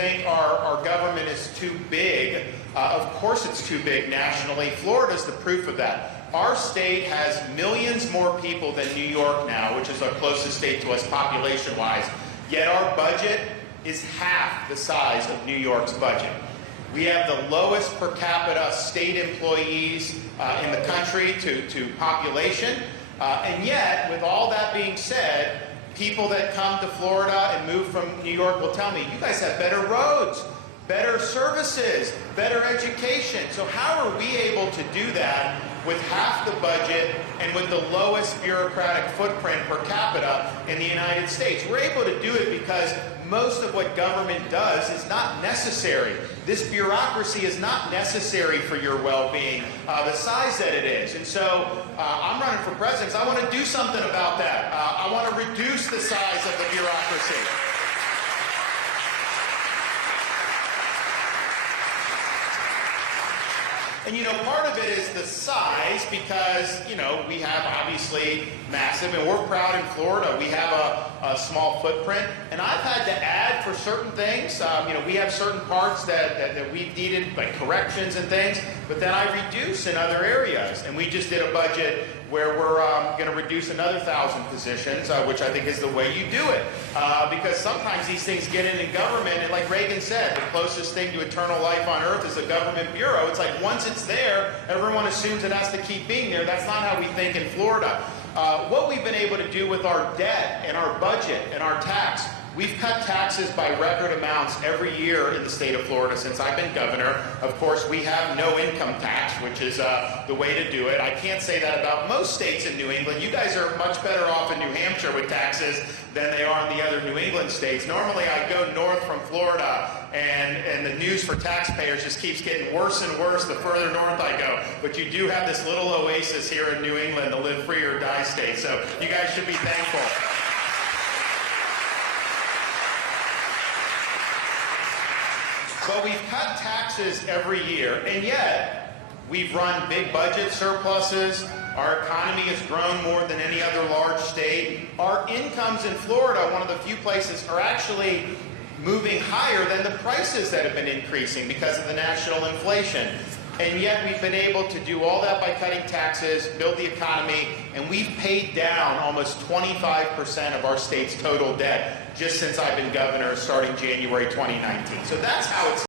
think our government is too big. Of course it's too big nationally. Florida's the proof of that. Our state has millions more people than New York now, which is our closest state to us population-wise. Yet our budget is half the size of New York's budget. We have the lowest per capita state employees in the country to population. And yet, with all that being said, people that come to Florida and move from New York will tell me, you guys have better roads, better services, better education. So how are we able to do that with half the budget and with the lowest bureaucratic footprint per capita in the United States? We're able to do it because most of what government does is not necessary. This bureaucracy is not necessary for your well-being, the size that it is. And so I'm running for president. I want to do something about that. I want to reduce the size of the bureaucracy. And, you know, part of it is the size because, you know, we have obviously massive, and we're proud in Florida. We have a small footprint, and I've had to add for certain things. You know, we have certain parts that we've needed, like corrections and things, but then I reduce in other areas. And we just did a budget where we're going to reduce another 1,000 positions, which I think is the way you do it. Because sometimes these things get in government, and like Reagan said, the closest thing to eternal life on earth is a government bureau. It's like once it's there, everyone assumes it has to keep being there. That's not how we think in Florida. What we've been able to do with our debt and our budget and our tax, we've cut taxes by record amounts every year in the state of Florida since I've been governor. Of course, we have no income tax, which is the way to do it. I can't say that about most states in New England. You guys are much better off in New Hampshire with taxes than they are in the other New England states. Normally, I go north from Florida, and the news for taxpayers just keeps getting worse and worse the further north I go. But you do have this little oasis here in New England, the live free or die state. So you guys should be thankful. But we've cut taxes every year, and yet we've run big budget surpluses. Our economy has grown more than any other large state. Our incomes in Florida, one of the few places, are actually moving higher than the prices that have been increasing because of the national inflation. And yet we've been able to do all that by cutting taxes, build the economy, and we've paid down almost 25% of our state's total debt just since I've been governor starting January 2019. So that's how it's